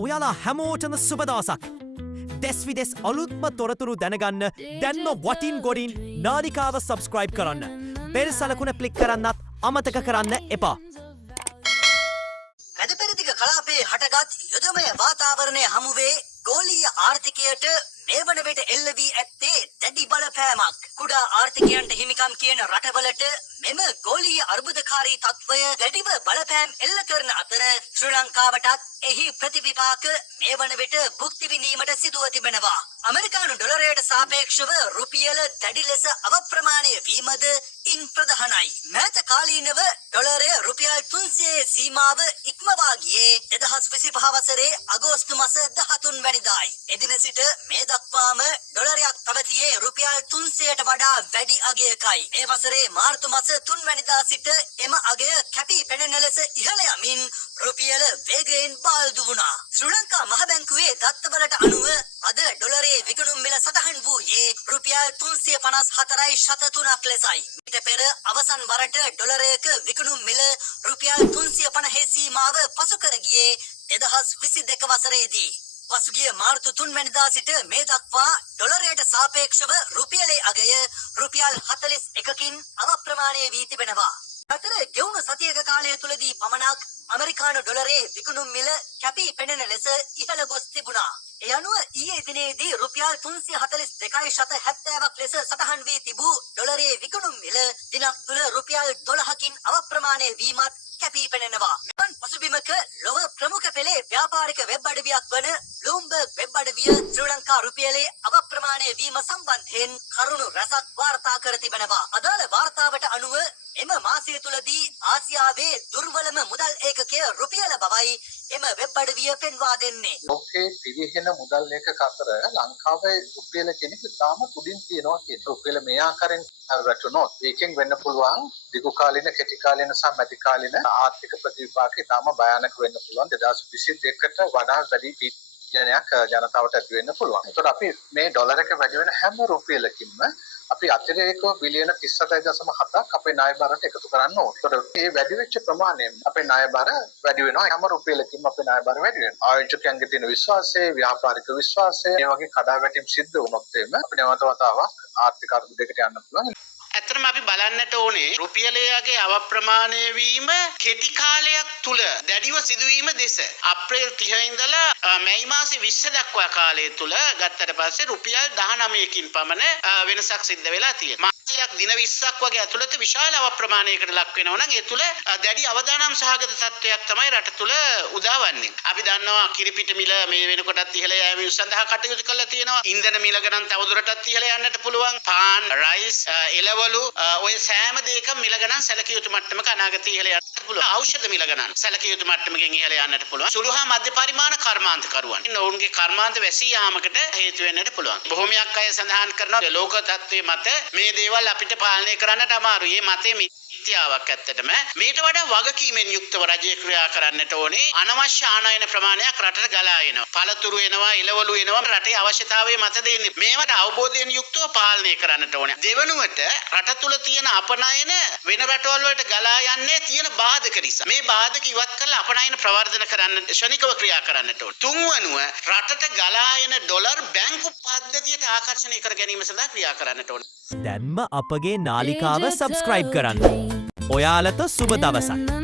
ඔයාලා හැමෝටම සුබ දවසක්. දෙස් විදෙස් අලුත්ම තොරතුරු දැනගන්න දැන්ම වටින් ගොඩින් නාලිකාව සබස්ක්‍රයිබ් කරන්න. බෙල් සලකුණ ක්ලික් කරන්නත් අමතක කරන්න එපා. මැදපෙරදිග කලාපයේ හටගත් යුදමය වාතාවරණය හමුවේ ගෝලීය ආර්ථිකයට මේ වන විට එල්ල වී ඇත්තේ දැඩි බලපෑමක්. කුඩා ආර්ථිකයන්ට හිමිකම් කියන රටවලට මෙම ගෝලීය අර්බුදකාරී තත්ත්වය දැඩිව බලපෑම් එල්ල කරන අතර ශ්‍රී ලංකාවටත් එහි ප්‍රතිවිපාක මේ වන විට භුක්ති විඳීමට සිදුව තිබෙනවා. ඇමරිකානු ඩොලරයට සාපේක්ෂව රුපියල දැඩි ලෙස අවප්‍රමාණය වීමද ඉන් ප්‍රධානයි. මෑත කාලීනව ඩොලරය රුපියල් 300 සීමාව ඉක්මවා ගියේ 2025 වසරේ අගෝස්තු මාස 13 වැනිදායි. එදින සිට මේ දක්වාම ඩොලරයක් පැවතියේ රුපියල් 300ට වඩා වැඩි අගයකයි. මේ වසරේ මාර්තු මාස 3 වැනිදා සිට එම අගය කැපී පෙනෙන ලෙස ඉහළ යමින් රුපියල වේගයෙන් බාල්දු වුණා. ශ්‍රී ලංකා මහ බැංකුවේ දත්තවලට අනුව අද ඩොලරයේ විකුණුම් මිල සටහන් වූයේ රුපියල් 354.3ක් ලෙසයි. ඊට පෙර අවසන් වරට ඩොලරයක විකුණුම් මිල රුපියල් 350 සීමාව පසු කර ගියේ 2022 වසරේදී. පසුගිය මාර්තු 3 වැනිදා සිට මේ දක්වා ඩොලරයට සාපේක්ෂව රුපියලේ අගය රුපියල් 41කින් අවප්‍රමාණය වී තිබෙනවා. අතර ගෙවුණු සතියක කාලය තුලදී පමණක් ඇමරිකානු ඩොලරයේ විකුණුම් මිල කැපී පෙනෙන ලෙස ඉහළ ගොස් තිබුණා. ඒ අනුව ඊයේ දිනේදී රුපියල් 342.70ක් ලෙස සටහන් වී තිබූ ඩොලරයේ විකුණුම් මිල දිනක් තුල රුපියල් 12කින් අවප්‍රමාණය වීමත් කැපී පෙනෙනවා. මෙවන් පසුබිමක ලොව ප්‍රමුඛ පෙළේ ව්‍යාපාරික වෙබ් අඩවියක් වන බ්ලූම්බර්ග් වෙබ් අඩවිය ශ්‍රී ලංකා රුපියලේ අවප්‍රමාණය වීම සම්බන්ධයෙන් කරුණු රැසක් වාර්තා කර තිබෙනවා. අදාළ වාර්තාවට අනුව එම මාසය තුලදී ආසියාවේ දුර්වලම මුදල් ඒකකය රුපියල බවයි එම වෙබ් අඩවිය පෙන්වා දෙන්නේ. ලෝකයේ පිරිහෙන මුදල් ඒකක අතර ලංකාවේ රුපියල කෙනෙක් තාම කුඩින් තියෙනවා කියන රුපියල මේ ආකාරයෙන් රැටුනොත් ඒකෙන් වෙන්න පුළුවන් දිගු කාලින කෙටි කාලින සහ මැදි කාලින ආර්ථික ප්‍රතිවිපාක ඉතාම භයානක වෙන්න පුළුවන්. 2022ට වඩා වැඩි ජනයක් ජනතාවට ඇති වෙන්න පුළුවන්. ඒතකොට අපි මේ ඩොලර් එක වැඩි වෙන හැම රුපියලකින්ම අපි අතිරේකව බිලියන 38.7ක් අපේ ණය බරට එකතු කරන්න ඕනේ. ඒතකොට මේ වැඩි වෙච්ච ප්‍රමාණයෙන් අපේ ණය බර වැඩි වෙනවා. හැම රුපියලකින්ම අපේ ණය බර වැඩි වෙනවා. ආයෝජකයන්ගේ තියෙන විශ්වාසය, ව්‍යාපාරික විශ්වාසය, මේ වගේ කඩාවැටීම් සිද්ධ වුණොත් එimhe අපිට නැවත වතාවක් ආර්ථික අර්බුදයකට යන්න පුළුවන්. ඇත්තටම අපි බලන්නට ඕනේ රුපියලයේ අවප්‍රමාණය වීම කෙටි කාලයක් තුල දැඩිව සිදුවීම දෙස. අප්‍රේල් 30 ඉඳලා මැයි මාසේ 20 දක්වා කාලය තුල ගත්තට පස්සේ රුපියල් 19කින් පමණ වෙනසක් සිද්ධ වෙලා තියෙනවා. මාසයක් දින 20ක් වගේ ඇතුළත විශාල අවප්‍රමාණයකට ලක් වෙනවා නම් ඒ තුල දැඩි අවදානම් සහගත තත්වයක් තමයි රට තුල උදාවන්නේ. අපි දන්නවා කිරිපිට මිල මේ වෙනකොටත් ඉහළ යෑම සඳහා කටයුතු කරලා තියෙනවා. ඉන්ධන මිල ගණන් තවදුරටත් ඉහළ යන්නට පුළුවන්. පාන්, රයිස්, එළවලු ඔය සෑම දෙයකම මිල ගණන් සැලකිය යුතු මට්ටමක අනාගතයේ ඉහළ යන්නට පුළුවන්. ඖෂධ මිල ගණන් සැලකිය යුතු මට්ටමකින් ඉහළ යන්නට පුළුවන්. සුළු හා මධ්‍ය පරිමාණ කර්මාන්තකරුවන් ඔවුන්ගේ කර්මාන්ත වැසී යාමකට හේතු වෙන්නට පුළුවන්. බොහෝමයක් අය සඳහන් කරනවා ලෝක තත්ත්වයේ මත මේ දේවල් අපිට පාලනය කරන්නට අමාරුයි. මේ මතේ මිත්‍යාවක් ඇත්තටම. මේට වඩා වගකීමෙන් යුක්තව රජය ක්‍රියා කරන්නට ඕනේ. අනවශ්‍ය ආනයන ප්‍රමාණයක් රටට ගලා එනවා. පළතුරු එනවා, එළවලු එනවා. රටේ අවශ්‍යතාවය මත දෙන්නේ. මේවට අවබෝධයෙන් යුක්තව පාලනය කරන්නට ඕනේ. දෙවනුවට රට තුල තියෙන අපනයන වෙන රටවල් වලට ගලා යන්නේ තියෙන බාධක නිසා. මේ බාධක ඉවත් කරලා අපනයන ප්‍රවර්ධන කරන්න ශනිකව ක්‍රියා කරන්නට ඕනේ. තුන්වනුව රටට ගලා එන ඩොලර් බැංකු පද්ධතියට ආකර්ෂණය කර ගැනීම සඳහා ක්‍රියා කරන්නට ඕනේ. දැන්ම අපගේ නාලිකාව සබස්ක්‍රයිබ් කරන්න. ඔයාලට සුබ දවසක්.